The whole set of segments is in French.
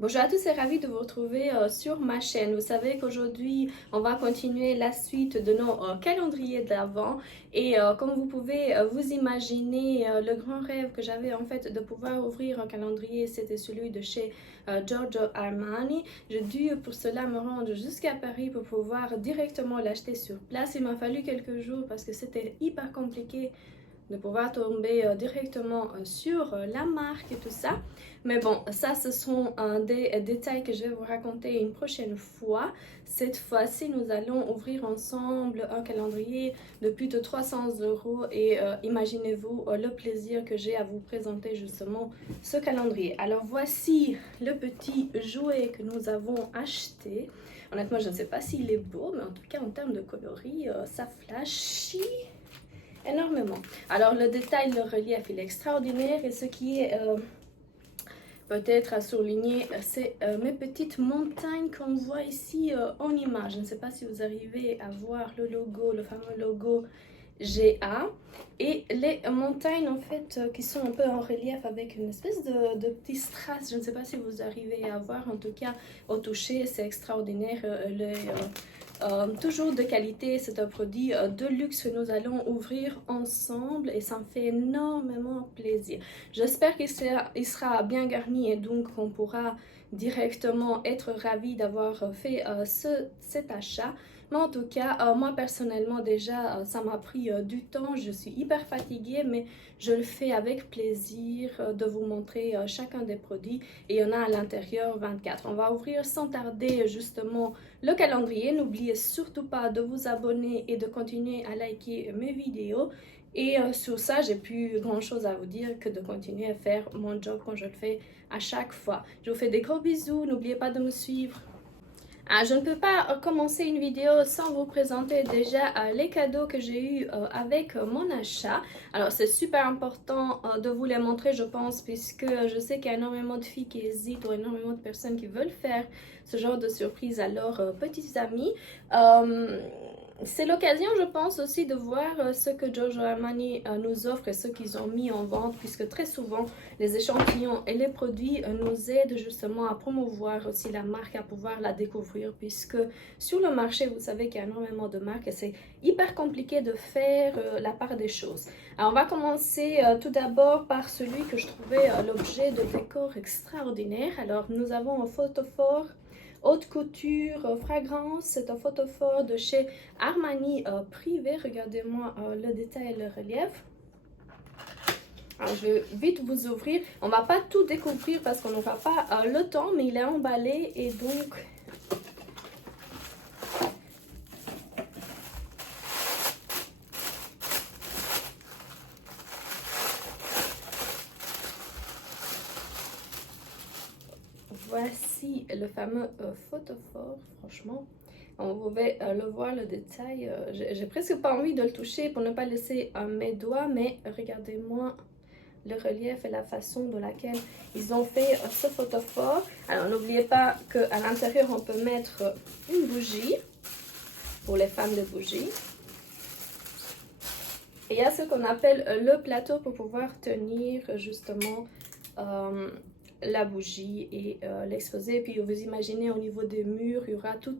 Bonjour à tous et ravi de vous retrouver sur ma chaîne. Vous savez qu'aujourd'hui on va continuer la suite de nos calendriers de l'Avent et comme vous pouvez vous imaginer, le grand rêve que j'avais en fait de pouvoir ouvrir un calendrier, c'était celui de chez Giorgio Armani. J'ai dû pour cela me rendre jusqu'à Paris pour pouvoir directement l'acheter sur place. Il m'a fallu quelques jours parce que c'était hyper compliqué de pouvoir tomber directement sur la marque et tout ça. Mais bon, ça ce sont des détails que je vais vous raconter une prochaine fois. Cette fois-ci, nous allons ouvrir ensemble un calendrier de plus de 300 € et imaginez-vous le plaisir que j'ai à vous présenter justement ce calendrier. Alors voici le petit jouet que nous avons acheté. Honnêtement, je ne sais pas s'il est beau, mais en tout cas en termes de coloris, ça flash énormément. Alors le détail, le relief, il est extraordinaire et ce qui est peut-être à souligner, c'est mes petites montagnes qu'on voit ici en image. Je ne sais pas si vous arrivez à voir le logo, le fameux logo GA et les montagnes en fait qui sont un peu en relief avec une espèce de petits strass. Je ne sais pas si vous arrivez à voir, en tout cas au toucher c'est extraordinaire. Toujours de qualité, c'est un produit de luxe que nous allons ouvrir ensemble et ça me fait énormément plaisir. J'espère qu'il sera bien garni et donc on pourra directement être ravis d'avoir fait cet achat. Mais en tout cas, moi personnellement déjà, ça m'a pris du temps, je suis hyper fatiguée, mais je le fais avec plaisir de vous montrer chacun des produits. Et il y en a à l'intérieur 24. On va ouvrir sans tarder justement le calendrier. N'oubliez surtout pas de vous abonner et de continuer à liker mes vidéos. Et sur ça, j'ai plus grand chose à vous dire que de continuer à faire mon job quand je le fais à chaque fois. Je vous fais des gros bisous, n'oubliez pas de me suivre. Je ne peux pas commencer une vidéo sans vous présenter déjà les cadeaux que j'ai eus avec mon achat. Alors c'est super important de vous les montrer, je pense, puisque je sais qu'il y a énormément de filles qui hésitent ou énormément de personnes qui veulent faire ce genre de surprise à leurs petits amis. C'est l'occasion, je pense, aussi de voir ce que Giorgio Armani nous offre et ce qu'ils ont mis en vente, puisque très souvent, les échantillons et les produits nous aident justement à promouvoir aussi la marque, à pouvoir la découvrir, puisque sur le marché, vous savez qu'il y a énormément de marques et c'est hyper compliqué de faire la part des choses. Alors, on va commencer tout d'abord par celui que je trouvais l'objet de décor extraordinaire. Alors, nous avons un photophore haute couture, fragrance, c'est un photophore de chez Armani privé. Regardez-moi le détail et le relief. Alors, je vais vite vous ouvrir. On ne va pas tout découvrir parce qu'on n'aura pas le temps, mais il est emballé et donc... Voici le fameux photophore, franchement. On pouvait le voir, le détail. J'ai presque pas envie de le toucher pour ne pas laisser mes doigts, mais regardez-moi le relief et la façon de laquelle ils ont fait ce photophore. Alors n'oubliez pas qu'à l'intérieur on peut mettre une bougie pour les femmes de bougies. Et il y a ce qu'on appelle le plateau pour pouvoir tenir justement la bougie et l'exposer. Puis vous imaginez au niveau des murs, il y aura tout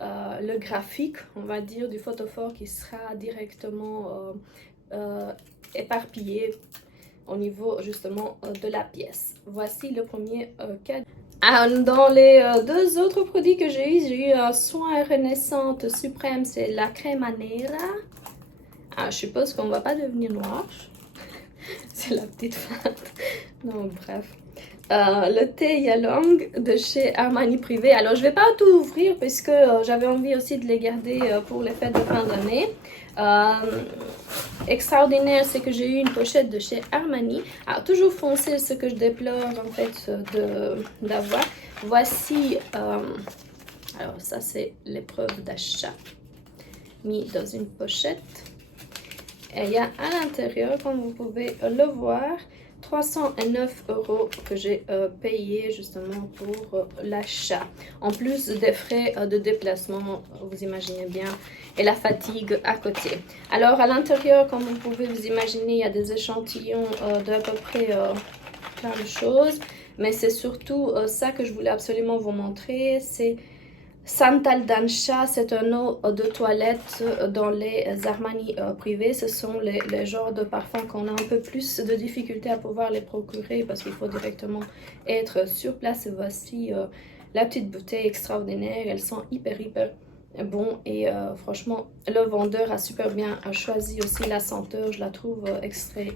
le graphique, on va dire, du photophore qui sera directement éparpillé au niveau justement de la pièce. Voici le premier cadeau. Dans les deux autres produits que j'ai eu un soin renaissante suprême, c'est la crema nera. Je suppose qu'on ne va pas devenir noir. C'est la petite feinte. Non, bref. Le thé Yalong de chez Armani Privé. Alors, je ne vais pas tout ouvrir puisque j'avais envie aussi de les garder pour les fêtes de fin d'année. Extraordinaire, c'est que j'ai eu une pochette de chez Armani. Alors, toujours foncé, ce que je déplore en fait d'avoir. Voici, alors ça c'est l'épreuve d'achat mis dans une pochette. Et il y a à l'intérieur, comme vous pouvez le voir, 309 € que j'ai payé justement pour l'achat. En plus des frais de déplacement, vous imaginez bien, et la fatigue à côté. Alors à l'intérieur, comme vous pouvez vous imaginer, il y a des échantillons de à peu près plein de choses. Mais c'est surtout ça que je voulais absolument vous montrer. C'est Santal Dansha, c'est un eau de toilette dans les Armani privés. Ce sont les genres de parfums qu'on a un peu plus de difficulté à pouvoir les procurer parce qu'il faut directement être sur place. Et voici la petite bouteille extraordinaire. Elles sont hyper bon et franchement le vendeur a super bien choisi aussi la senteur. Je la trouve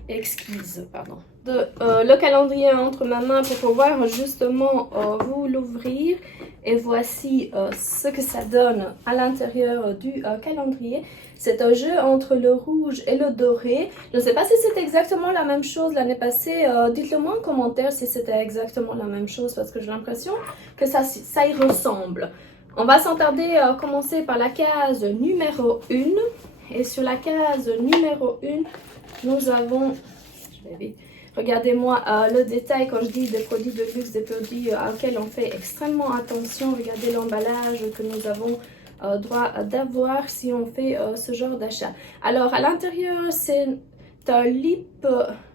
exquise. Pardon. Le calendrier entre ma main pour pouvoir justement vous l'ouvrir. Et voici ce que ça donne à l'intérieur du calendrier. C'est un jeu entre le rouge et le doré. Je ne sais pas si c'est exactement la même chose l'année passée. Dites-le moi en commentaire si c'était exactement la même chose parce que j'ai l'impression que ça y ressemble. On va sans tarder commencer par la case numéro 1. Et sur la case numéro 1, nous avons... Je vais vite. Regardez-moi le détail quand je dis des produits de luxe, des produits auxquels on fait extrêmement attention. Regardez l'emballage que nous avons droit d'avoir si on fait ce genre d'achat. Alors à l'intérieur c'est un lip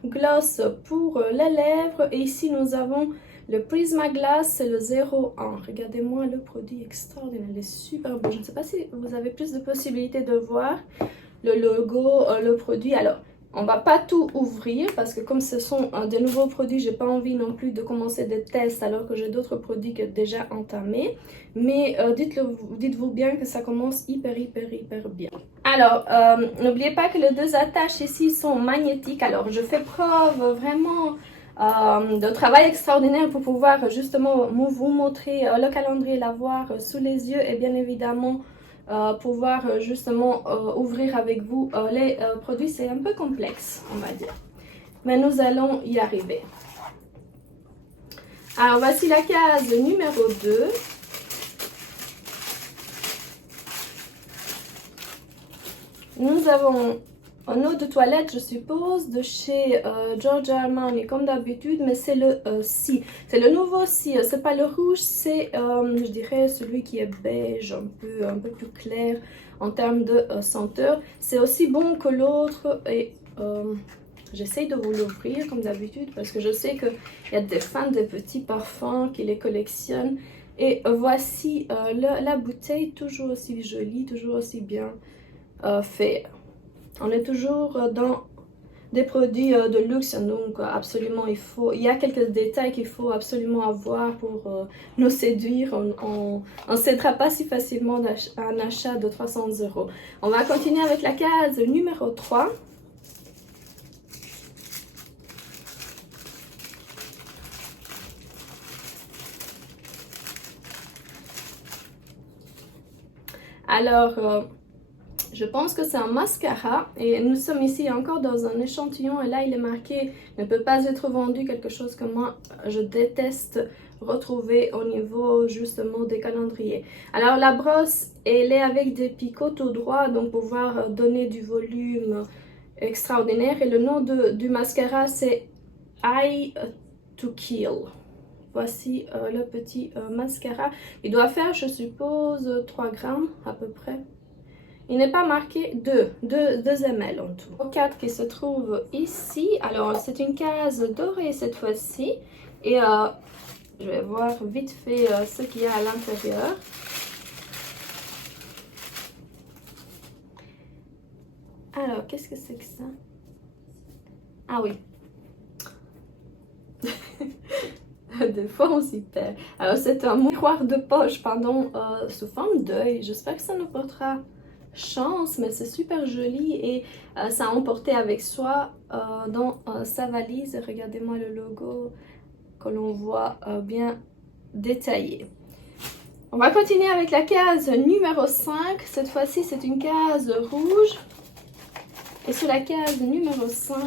gloss pour les lèvres et ici nous avons le Prismaglass, c'est le 01. Regardez-moi le produit extraordinaire, il est super beau. Je ne sais pas si vous avez plus de possibilités de voir le logo, le produit. Alors on va pas tout ouvrir parce que comme ce sont des nouveaux produits, j'ai pas envie non plus de commencer des tests alors que j'ai d'autres produits que déjà entamés. Mais dites-vous bien que ça commence hyper bien. Alors, n'oubliez pas que les deux attaches ici sont magnétiques. Alors, je fais preuve vraiment de travail extraordinaire pour pouvoir justement vous montrer le calendrier, l'avoir sous les yeux et bien évidemment pouvoir justement ouvrir avec vous les produits. C'est un peu complexe, on va dire, mais nous allons y arriver. Alors voici la case numéro 2. Nous avons un eau de toilette, je suppose, de chez Giorgio Armani, comme d'habitude, mais c'est le Si. C'est le nouveau Si. C'est pas le rouge, c'est, je dirais, celui qui est beige, un peu plus clair en termes de senteur. C'est aussi bon que l'autre et j'essaye de vous l'ouvrir comme d'habitude parce que je sais qu'il y a des fans de petits parfums qui les collectionnent. Et voici la bouteille, toujours aussi jolie, toujours aussi bien fait. On est toujours dans des produits de luxe, donc absolument il y a quelques détails qu'il faut absolument avoir pour nous séduire. On ne cédera pas si facilement un achat de 300 €. On va continuer avec la case numéro 3. Alors, je pense que c'est un mascara et nous sommes ici encore dans un échantillon et là il est marqué ne peut pas être vendu, quelque chose que moi je déteste retrouver au niveau justement des calendriers. Alors la brosse elle est avec des picots tout droit donc pouvoir donner du volume extraordinaire et le nom du mascara c'est Eye to Kill. Voici le petit mascara. Il doit faire je suppose 3 grammes à peu près. Il n'est pas marqué 2 ml en tout. Le 4 qui se trouve ici. Alors, c'est une case dorée cette fois-ci. Et je vais voir vite fait ce qu'il y a à l'intérieur. Alors, qu'est-ce que c'est que ça? Ah oui. Des fois, on s'y perd. Alors, c'est un miroir de poche, pardon, sous forme d'œil. J'espère que ça nous portera chance, mais c'est super joli et ça a emporté avec soi dans sa valise. Regardez-moi le logo que l'on voit bien détaillé. On va continuer avec la case numéro 5. Cette fois-ci, c'est une case rouge. Et sur la case numéro 5,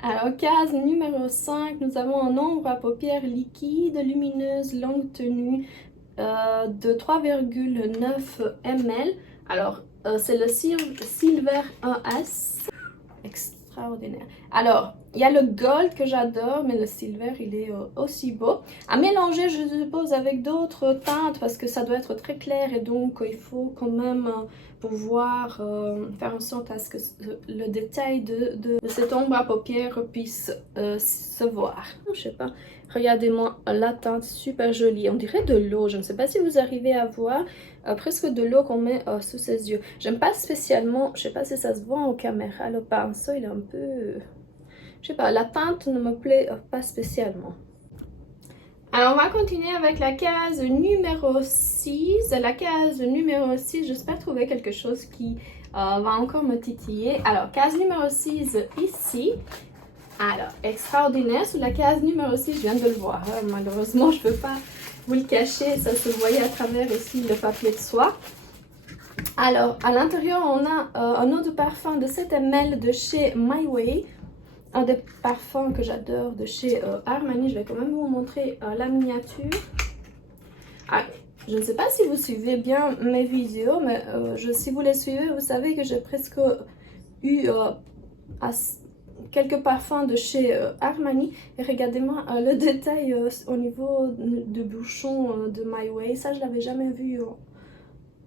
alors, case numéro 5, nous avons un ombre à paupières liquide, lumineuse, longue tenue de 3,9 ml. Alors, c'est le Silver 1S. Extraordinaire. Alors, Il y a le gold que j'adore, mais le silver, il est aussi beau. À mélanger, je suppose, avec d'autres teintes, parce que ça doit être très clair, et donc il faut quand même pouvoir faire en sorte à ce que le détail de cette ombre à paupières puisse se voir. Je sais pas, regardez-moi la teinte, super jolie, on dirait de l'eau, je ne sais pas si vous arrivez à voir, presque de l'eau qu'on met sous ses yeux. J'aime pas spécialement, je sais pas si ça se voit en caméra, le pinceau il est un peu... Je sais pas, la teinte ne me plaît pas spécialement. Alors, on va continuer avec la case numéro 6. La case numéro 6, j'espère trouver quelque chose qui va encore me titiller. Alors, case numéro 6 ici. Alors, extraordinaire. Sur la case numéro 6, je viens de le voir. Malheureusement, je ne peux pas vous le cacher. Ça se voyait à travers ici le papier de soie. Alors, à l'intérieur, on a un eau de parfum de 7 ml de chez My Way. Un des parfums que j'adore de chez Armani. Je vais quand même vous montrer la miniature. Ah, je ne sais pas si vous suivez bien mes vidéos, mais si vous les suivez, vous savez que j'ai presque eu quelques parfums de chez Armani. Et regardez-moi le détail au niveau du bouchon de My Way. Ça, je ne l'avais jamais vu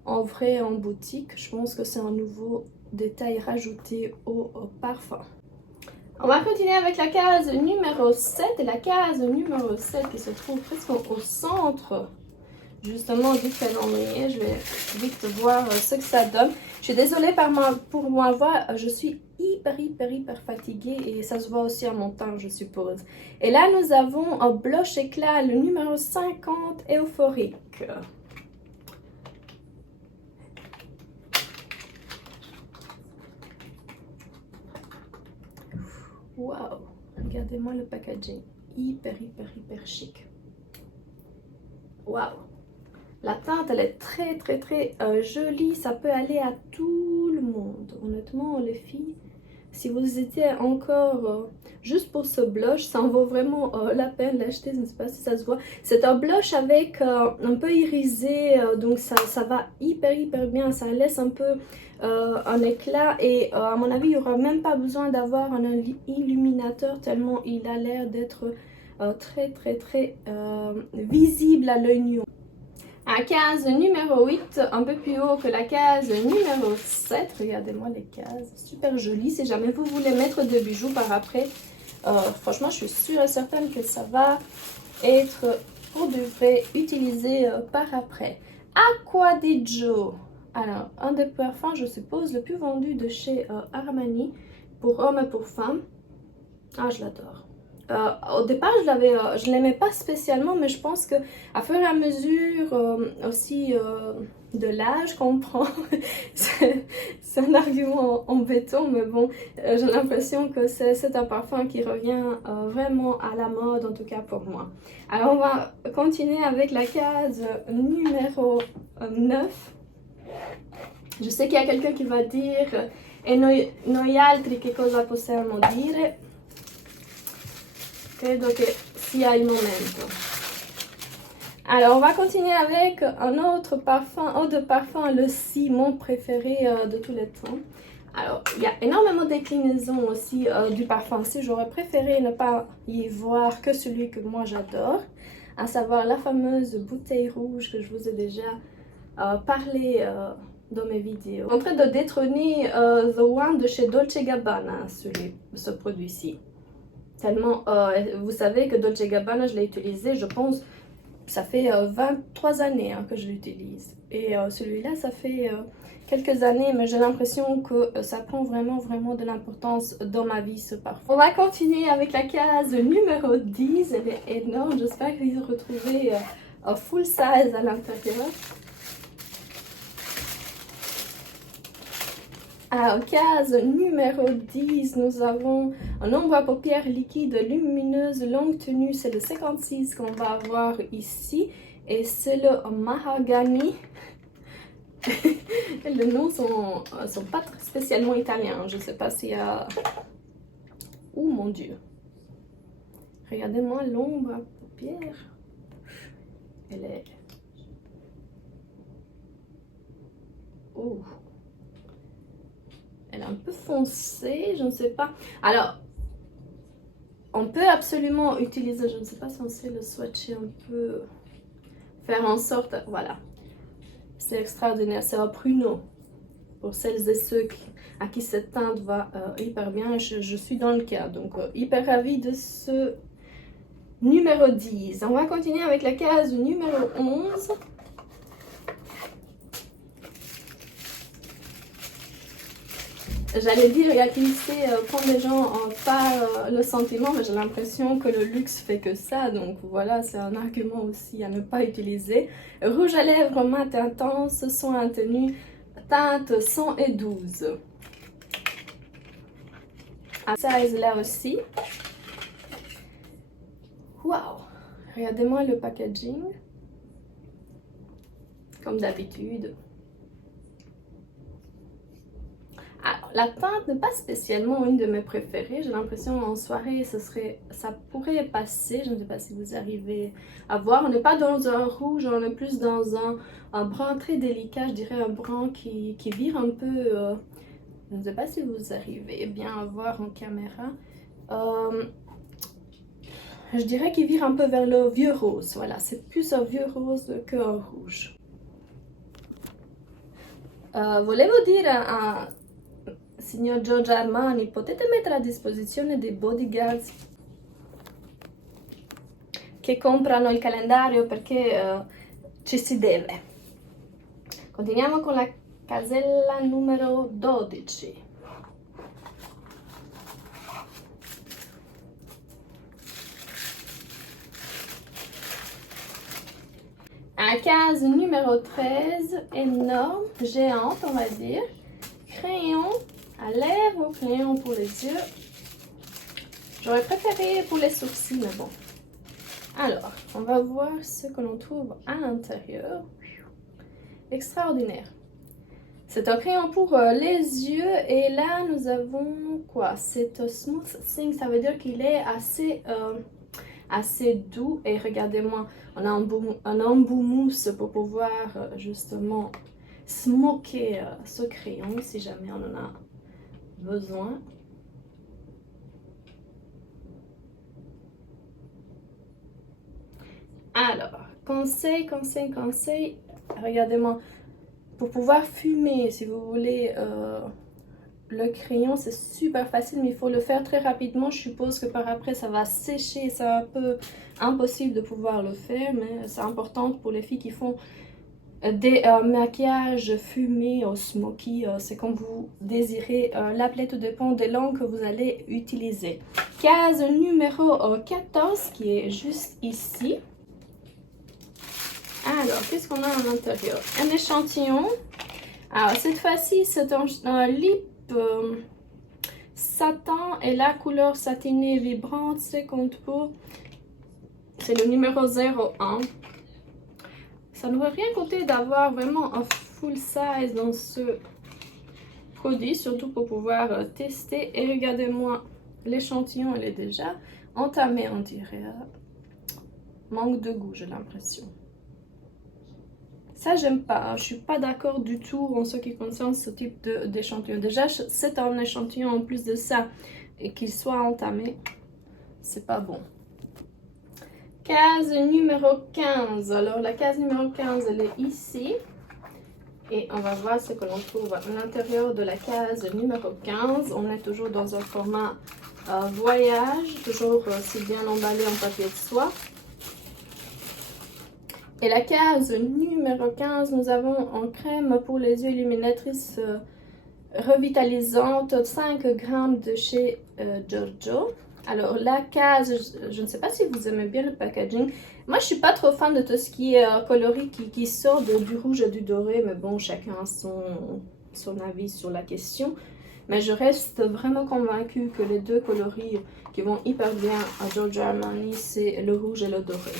en vrai en boutique. Je pense que c'est un nouveau détail rajouté au parfum. On va continuer avec la case numéro 7. Et la case numéro 7 qui se trouve presque au centre justement du calendrier. Je vais vite voir ce que ça donne. Je suis désolée pour ma voix. Je suis hyper fatiguée et ça se voit aussi à mon teint, je suppose. Et là, nous avons un blush éclat, le numéro 50, euphorique. Waouh, regardez-moi le packaging, hyper chic. Waouh, la teinte elle est très jolie, ça peut aller à tout le monde. Honnêtement les filles, si vous étiez encore juste pour ce blush, ça en vaut vraiment la peine d'acheter. Je ne sais pas si ça se voit. C'est un blush avec un peu irisé, donc ça va hyper bien. Ça laisse un peu un éclat et à mon avis, il n'y aura même pas besoin d'avoir un illuminateur tellement il a l'air d'être très visible à l'œil nu. À case numéro 8, un peu plus haut que la case numéro 7. Regardez-moi les cases, super jolies. Si jamais vous voulez mettre des bijoux par après, franchement, je suis sûre et certaine que ça va être pour de vrai utilisé par après. Acqua di Gio. Alors, un des parfums, je suppose, le plus vendu de chez Armani pour hommes et pour femmes. Ah, je l'adore. Au départ, je l'aimais pas spécialement, mais je pense que à fur et à mesure aussi de l'âge qu'on prend, c'est un argument embêtant, mais bon, j'ai l'impression que c'est un parfum qui revient vraiment à la mode, en tout cas pour moi. Alors, on va continuer avec la case numéro 9. Je sais qu'il y a quelqu'un qui va dire "E noi altri che cosa possiamo dire?" Credo che sia il momento. Alors, on va continuer avec un autre parfum, eau de parfum, le Si, mon préféré de tous les temps. Alors, il y a énormément de déclinaisons aussi du parfum Si. J'aurais préféré ne pas y voir que celui que moi j'adore, à savoir la fameuse bouteille rouge que je vous ai déjà parlé dans mes vidéos. En train de détrôner The One de chez Dolce Gabbana, ce produit-ci. Tellement, vous savez que Dolce Gabbana, je l'ai utilisé, je pense, ça fait 23 années que je l'utilise. Et celui-là, ça fait quelques années, mais j'ai l'impression que ça prend vraiment de l'importance dans ma vie, ce parfum. On va continuer avec la case numéro 10, elle est énorme, j'espère que vous retrouvez un full size à l'intérieur. Alors, case numéro 10, nous avons un ombre à paupières liquide lumineuse longue tenue. C'est le 56 qu'on va avoir ici. Et c'est le Mahagani. Les noms sont pas très spécialement italiens. Je ne sais pas s'il y a... Oh mon Dieu. Regardez-moi l'ombre à paupières. Elle est... Oh. Elle est un peu foncée, je ne sais pas. Alors, On peut absolument utiliser, je ne sais pas si on sait le swatcher un peu, faire en sorte, voilà. C'est extraordinaire, c'est un pruneau. Pour celles et ceux à qui cette teinte va hyper bien, je suis dans le cas. Donc, hyper ravie de ce numéro 10. On va continuer avec la case numéro 11. J'allais dire, il y a qui sait prendre les gens par le sentiment, mais j'ai l'impression que le luxe fait que ça. Donc voilà, c'est un argument aussi à ne pas utiliser. Rouge à lèvres mat intense, son intenue, teinte 112. À size là aussi. Waouh! Regardez-moi le packaging. Comme d'habitude. Alors, la teinte n'est pas spécialement une de mes préférées. J'ai l'impression en soirée, ça pourrait passer. Je ne sais pas si vous arrivez à voir. On n'est pas dans un rouge, on est plus dans un brun très délicat. Je dirais un brun qui vire un peu. Je ne sais pas si vous arrivez bien à voir en caméra. Je dirais qu'il vire un peu vers le vieux rose. Voilà, c'est plus un vieux rose qu'un rouge. Volevo dire a signor Giorgio Armani, potete mettere a disposizione dei bodyguards che comprano il calendario perché ci si deve. Continuiamo con la casella numero 12. La case numéro 13, énorme, géante on va dire. Crayon à lèvres ou crayon pour les yeux. J'aurais préféré pour les sourcils, mais bon. Alors, on va voir ce que l'on trouve à l'intérieur. Extraordinaire. C'est un crayon pour les yeux et là nous avons quoi? C'est smooth thing, ça veut dire qu'il est assez doux et regardez-moi, on a un embout mousse pour pouvoir justement smoker ce crayon si jamais on en a besoin. Alors, conseil, regardez-moi, pour pouvoir fumer, si vous voulez, le crayon, c'est super facile, mais il faut le faire très rapidement. Je suppose que par après, ça va sécher, c'est un peu impossible de pouvoir le faire, mais c'est important pour les filles qui font des maquillages fumés au smoky, c'est comme vous désirez l'appeler, tout dépend des langues que vous allez utiliser. Case numéro 14 qui est juste ici. Alors, qu'est-ce qu'on a à l'intérieur? Un échantillon. Alors, cette fois-ci, c'est un lip satin et la couleur satinée vibrante, 50 peaux. C'est le numéro 01. Ça ne veut rien compter d'avoir vraiment un full size dans ce produit, surtout pour pouvoir tester. Et regardez-moi, l'échantillon, il est déjà entamé, on dirait. Manque de goût, j'ai l'impression. Ça, j'aime pas. Je suis pas d'accord du tout en ce qui concerne ce type d'échantillon. Déjà, c'est un échantillon en plus de ça et qu'il soit entamé, c'est pas bon. Case numéro 15. Alors, la case numéro 15, elle est ici. Et on va voir ce que l'on trouve à l'intérieur de la case numéro 15. On est toujours dans un format voyage, toujours si bien emballé en papier de soie. Et la case numéro 15, nous avons en crème pour les yeux illuminatrice revitalisante, 5 grammes de chez Giorgio. Alors la case, je ne sais pas si vous aimez bien le packaging. Moi je suis pas trop fan de tout ce qui est coloris qui sort du rouge et du doré. Mais bon, chacun a son avis sur la question. Mais je reste vraiment convaincue que les deux coloris qui vont hyper bien à Giorgio Armani, c'est le rouge et le doré.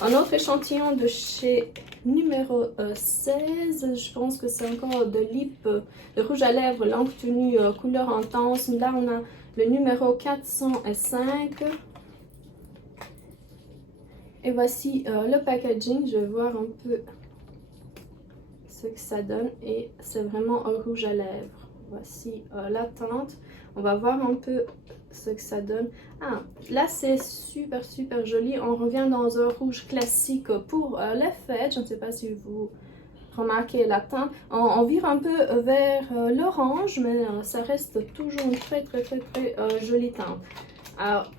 Un autre échantillon de chez numéro 16, je pense que c'est encore de lip, de rouge à lèvres, longue tenue, couleur intense. Là, on a le numéro 405. Et voici le packaging. Je vais voir un peu ce que ça donne. Et c'est vraiment un rouge à lèvres. Voici la teinte. On va voir un peu ce que ça donne. Ah, là c'est super super joli. On revient dans un rouge classique pour les fêtes. Je ne sais pas si vous remarquez la teinte. On vire un peu vers l'orange, mais ça reste toujours une très jolie teinte. Alors,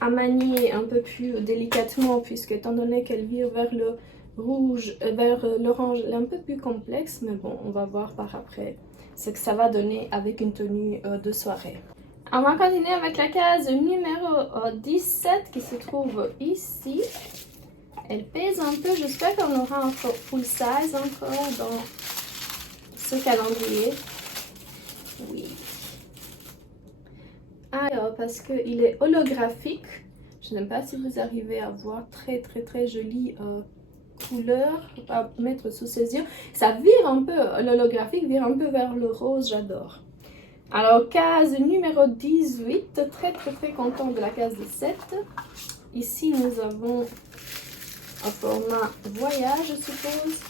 à manier un peu plus délicatement, puisque étant donné qu'elle vire vers le rouge, vers l'orange, elle est un peu plus complexe, mais bon, on va voir par après ce que ça va donner avec une tenue de soirée. On va continuer avec la case numéro 17 qui se trouve ici. Elle pèse un peu, j'espère qu'on aura un full size encore dans ce calendrier. Oui. Alors, parce qu'il est holographique, je ne sais pas si vous arrivez à voir très jolie couleur à mettre sous ses yeux. Ça vire un peu, l'holographique vire un peu vers le rose, j'adore. Alors, case numéro 18, très content de la case 17. Ici, nous avons un format voyage, je suppose.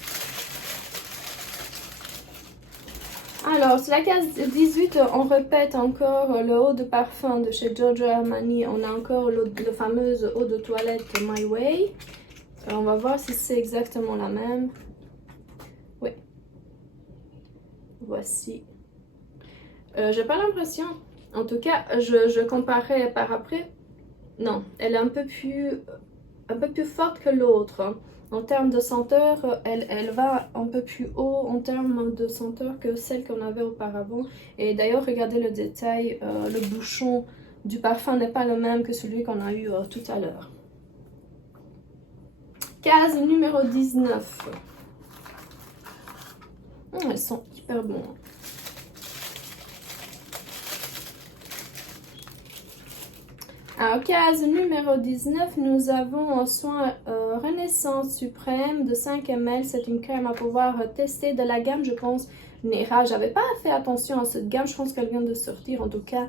Alors, sur la case 18, on répète encore le eau de parfum de chez Giorgio Armani. On a encore le fameuse eau de toilette My Way. Alors, on va voir si c'est exactement la même. Oui. Voici. J'ai pas l'impression. En tout cas, je comparais par après. Non, elle est un peu plus forte que l'autre. En termes de senteur, elle va un peu plus haut en termes de senteur que celle qu'on avait auparavant. Et d'ailleurs, regardez le détail, le bouchon du parfum n'est pas le même que celui qu'on a eu tout à l'heure. Case numéro 19. Elles sont hyper bonnes. Alors, case numéro 19, nous avons un soin Renaissance Suprême de 5 ml. C'est une crème à pouvoir tester de la gamme, je pense, Nera. J'avais pas fait attention à cette gamme, je pense qu'elle vient de sortir. En tout cas,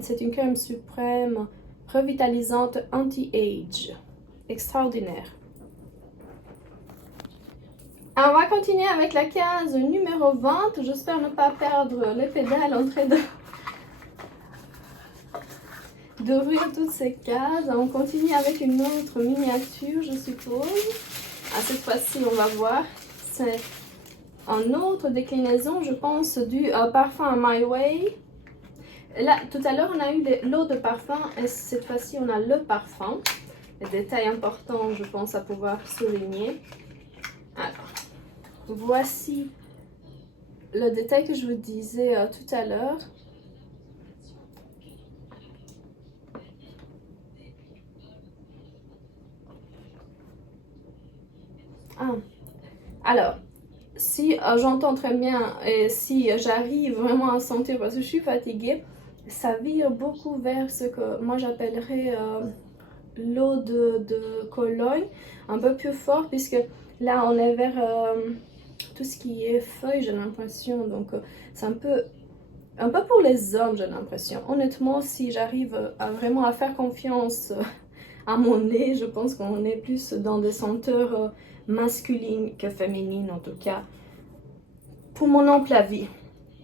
c'est une crème suprême revitalisante anti-age. Extraordinaire. Alors, on va continuer avec la case numéro 20. J'espère ne pas perdre les pédales en train d'ouvrir toutes ces cases. On continue avec une autre miniature, je suppose. Cette fois-ci, on va voir. C'est une autre déclinaison, je pense, du parfum My Way. Là, tout à l'heure, on a eu l'eau de parfum et cette fois-ci, on a le parfum. Les détails importants, je pense, à pouvoir souligner. Alors, voici le détail que je vous disais tout à l'heure. Alors, si j'entends très bien et si j'arrive vraiment à sentir, parce que je suis fatiguée, ça vire beaucoup vers ce que moi j'appellerais l'eau de Cologne, un peu plus fort, puisque là on est vers tout ce qui est feuilles, j'ai l'impression, donc c'est un peu pour les hommes, j'ai l'impression. Honnêtement, si j'arrive vraiment à faire confiance à mon nez, je pense qu'on est plus dans des senteurs masculines que féminines, en tout cas, pour mon ample avis.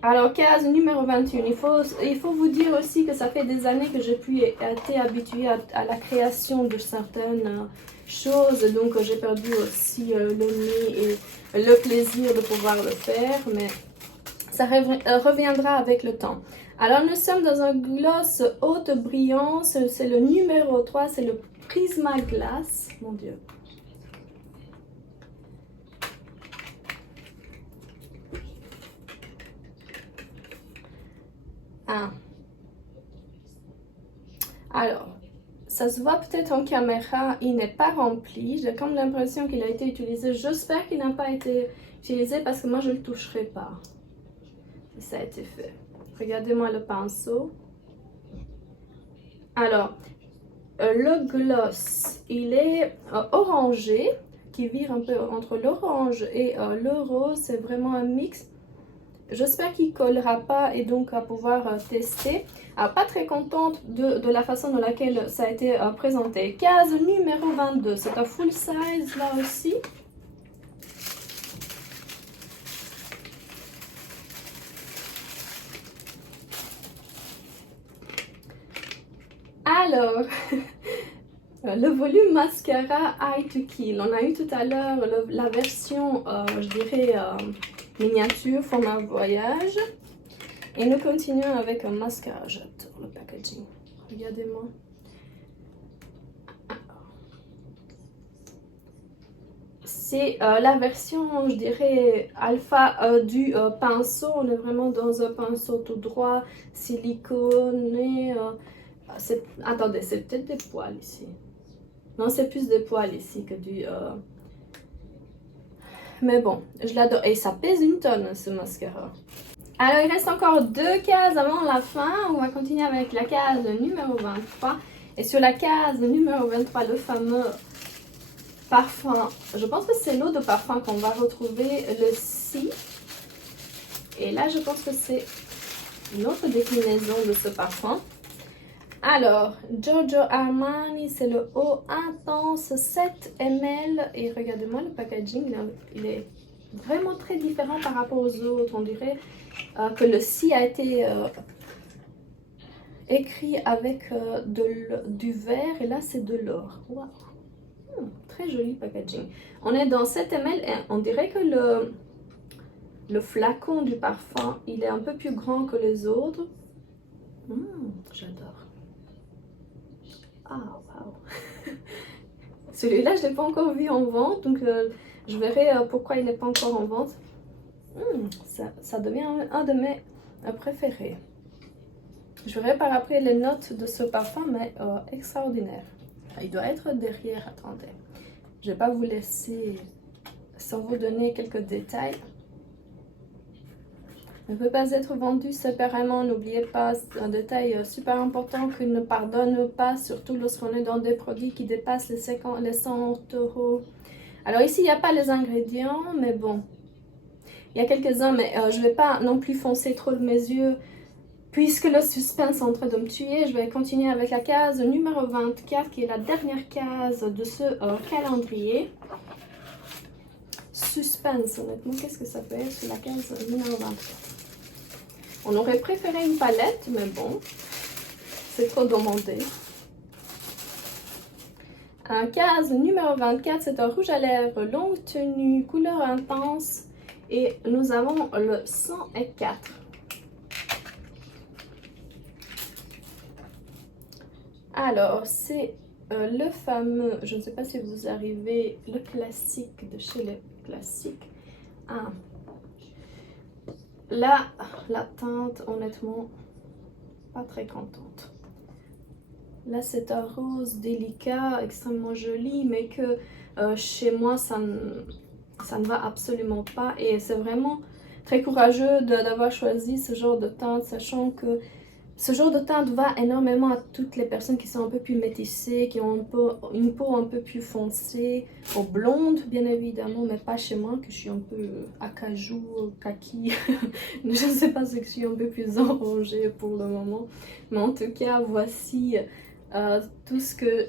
Alors, case numéro 21, il faut vous dire aussi que ça fait des années que j'ai été habituée à la création de certaines choses, donc j'ai perdu aussi le nez et le plaisir de pouvoir le faire, mais ça reviendra avec le temps. Alors, nous sommes dans un gloss haute brillance, c'est le numéro 3, c'est le Prisma Glass, mon Dieu. Alors, ça se voit peut-être en caméra, il n'est pas rempli. J'ai comme l'impression qu'il a été utilisé. J'espère qu'il n'a pas été utilisé parce que moi je ne le toucherai pas. Et ça a été fait. Regardez-moi le pinceau. Alors, le gloss, il est orangé, qui vire un peu entre l'orange et le rose. C'est vraiment un mix. J'espère qu'il ne collera pas et donc à pouvoir tester. Pas très contente de la façon dans laquelle ça a été présenté. Case numéro 22, c'est un full size là aussi. Alors, le volume mascara Eye to Kill. On a eu tout à l'heure la version, je dirais, miniature, format voyage. Et nous continuons avec un mascara. J'adore le packaging. Regardez-moi. C'est la version, je dirais, alpha du pinceau. On est vraiment dans un pinceau tout droit, siliconé. Attendez, c'est peut-être des poils ici. Non, c'est plus des poils ici que du... Mais bon, je l'adore. Et ça pèse une tonne, ce mascara. Alors, il reste encore 2 cases avant la fin. On va continuer avec la case numéro 23. Et sur la case numéro 23, le fameux parfum. Je pense que c'est l'eau de parfum qu'on va retrouver, le Si. Et là, je pense que c'est une autre déclinaison de ce parfum. Alors, Giorgio Armani, c'est le eau intense 7 ml. Et regardez-moi le packaging, il est vraiment très différent par rapport aux autres. On dirait que le Si a été écrit avec du verre et là c'est de l'or. Wow. Très joli packaging. On est dans 7 ml et on dirait que le flacon du parfum, il est un peu plus grand que les autres. J'adore. Ah, wow. Celui-là, je ne l'ai pas encore vu en vente, donc je verrai pourquoi il n'est pas encore en vente. Ça devient un de mes préférés. Je verrai par après les notes de ce parfum, mais extraordinaire. Il doit être derrière, attendez. Je ne vais pas vous laisser sans vous donner quelques détails. Ne peut pas être vendu séparément, n'oubliez pas, c'est un détail super important que ne pardonne pas, surtout lorsqu'on est dans des produits qui dépassent les 100 €. Alors ici, il n'y a pas les ingrédients, mais bon, il y a quelques-uns, mais je ne vais pas non plus foncer trop de mes yeux, puisque le suspense est en train de me tuer. Je vais continuer avec la case numéro 24, qui est la dernière case de ce calendrier. Suspense, honnêtement, qu'est-ce que ça peut être sur la case numéro 24? On aurait préféré une palette, mais bon, c'est trop demandé. Case numéro 24, c'est un rouge à lèvres longue tenue, couleur intense. Et nous avons le 104. Alors, c'est le fameux, je ne sais pas si vous arrivez, le classique de chez les classiques. Là, la teinte, honnêtement, pas très contente. Là, c'est un rose délicat, extrêmement joli, mais que chez moi, ça ne va absolument pas. Et c'est vraiment très courageux d'avoir choisi ce genre de teinte, sachant que ce genre de teinte va énormément à toutes les personnes qui sont un peu plus métissées, qui ont une peau un peu plus foncée, aux blondes bien évidemment, mais pas chez moi, que je suis un peu acajou, kaki. Je ne sais pas si je suis un peu plus orangée pour le moment. Mais en tout cas, voici tout ce que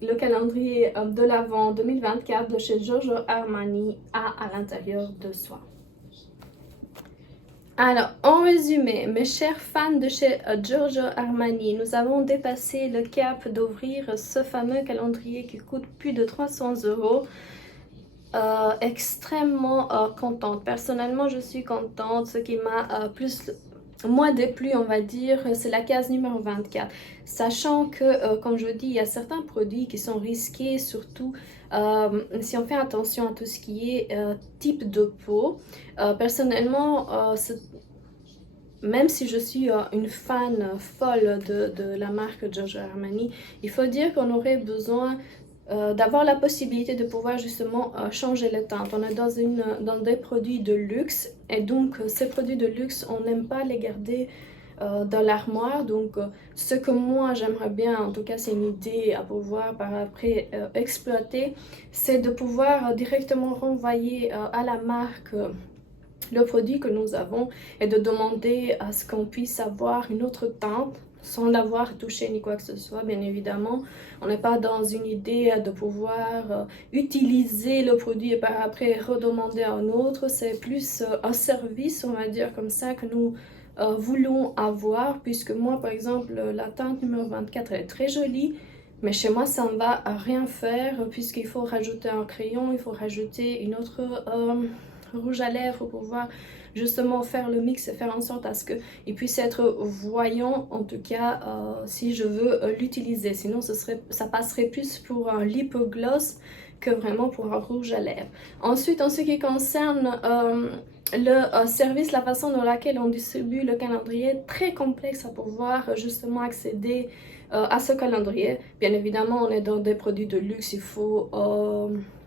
le calendrier de l'Avent 2024 de chez Giorgio Armani a à l'intérieur de soi. Alors, en résumé, mes chers fans de chez Giorgio Armani, nous avons dépassé le cap d'ouvrir ce fameux calendrier qui coûte plus de 300 €. Extrêmement contente. Personnellement, je suis contente. Ce qui m'a moins déplu, on va dire, c'est la case numéro 24. Sachant que, comme je dis, il y a certains produits qui sont risqués, surtout si on fait attention à tout ce qui est type de peau. Personnellement, même si je suis une fan folle de la marque Giorgio Armani, il faut dire qu'on aurait besoin d'avoir la possibilité de pouvoir justement changer les teintes. On est dans des produits de luxe et donc ces produits de luxe, on n'aime pas les garder dans l'armoire. Donc ce que moi j'aimerais bien, en tout cas c'est une idée à pouvoir par après exploiter, c'est de pouvoir directement renvoyer à la marque le produit que nous avons et de demander à ce qu'on puisse avoir une autre teinte sans l'avoir touché ni quoi que ce soit. Bien évidemment, on n'est pas dans une idée de pouvoir utiliser le produit et par après redemander à un autre. C'est plus un service, on va dire comme ça, que nous voulons avoir, puisque moi par exemple la teinte numéro 24 elle est très jolie, mais chez moi ça ne va rien faire puisqu'il faut rajouter un crayon, il faut rajouter une autre rouge à lèvres pour pouvoir justement faire le mix et faire en sorte à ce qu'il puisse être voyant, en tout cas si je veux l'utiliser. Sinon ça passerait plus pour un lip gloss que vraiment pour un rouge à lèvres. Ensuite, en ce qui concerne le service, la façon dans laquelle on distribue le calendrier, très complexe à pouvoir justement accéder à ce calendrier. Bien évidemment, on est dans des produits de luxe, il faut,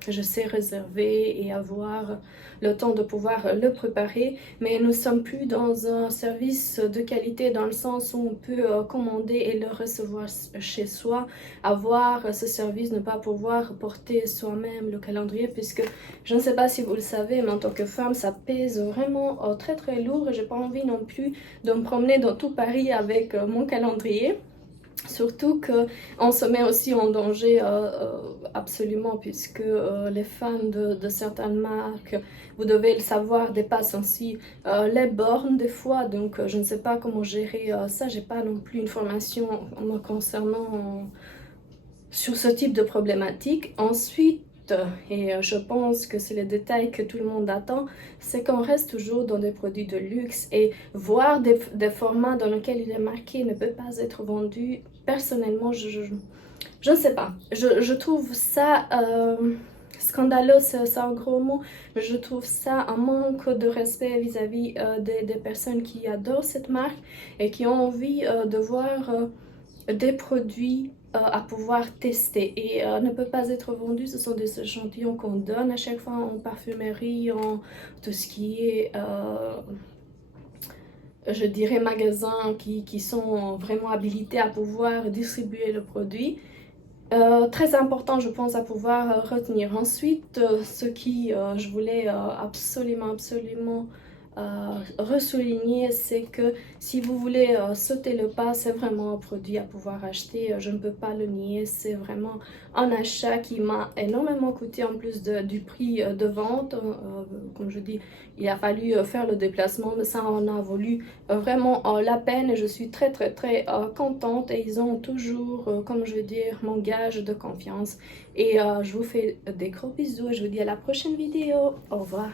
je sais, réserver et avoir le temps de pouvoir le préparer, mais nous ne sommes plus dans un service de qualité dans le sens où on peut commander et le recevoir chez soi, avoir ce service, ne pas pouvoir porter soi-même le calendrier, puisque je ne sais pas si vous le savez, mais en tant que femme, ça pèse vraiment très très lourd et j'ai pas envie non plus de me promener dans tout Paris avec mon calendrier. Surtout qu'on se met aussi en danger absolument, puisque les fans de certaines marques, vous devez le savoir, dépassent aussi les bornes des fois. Donc je ne sais pas comment gérer ça, j'ai pas non plus une formation me concernant sur ce type de problématique. Ensuite, et je pense que c'est le détail que tout le monde attend, c'est qu'on reste toujours dans des produits de luxe et voir des formats dans lesquels il est marqué ne peut pas être vendu. Personnellement, je ne sais pas. Je trouve ça scandaleux, c'est un gros mot, mais je trouve ça un manque de respect vis-à-vis des personnes qui adorent cette marque et qui ont envie de voir des produits à pouvoir tester et ne peut pas être vendu. Ce sont des échantillons qu'on donne à chaque fois en parfumerie, en tout ce qui est je dirais magasins qui sont vraiment habilités à pouvoir distribuer le produit. Très important, je pense, à pouvoir retenir. Ensuite, ce qui je voulais absolument ressouligner, c'est que si vous voulez sauter le pas, c'est vraiment un produit à pouvoir acheter. Je ne peux pas le nier, c'est vraiment un achat qui m'a énormément coûté en plus du prix de vente. Comme je dis, il a fallu faire le déplacement, mais ça en a valu vraiment la peine et je suis très contente et ils ont toujours, comme je veux dire, mon gage de confiance. Et je vous fais des gros bisous et je vous dis à la prochaine vidéo. Au revoir.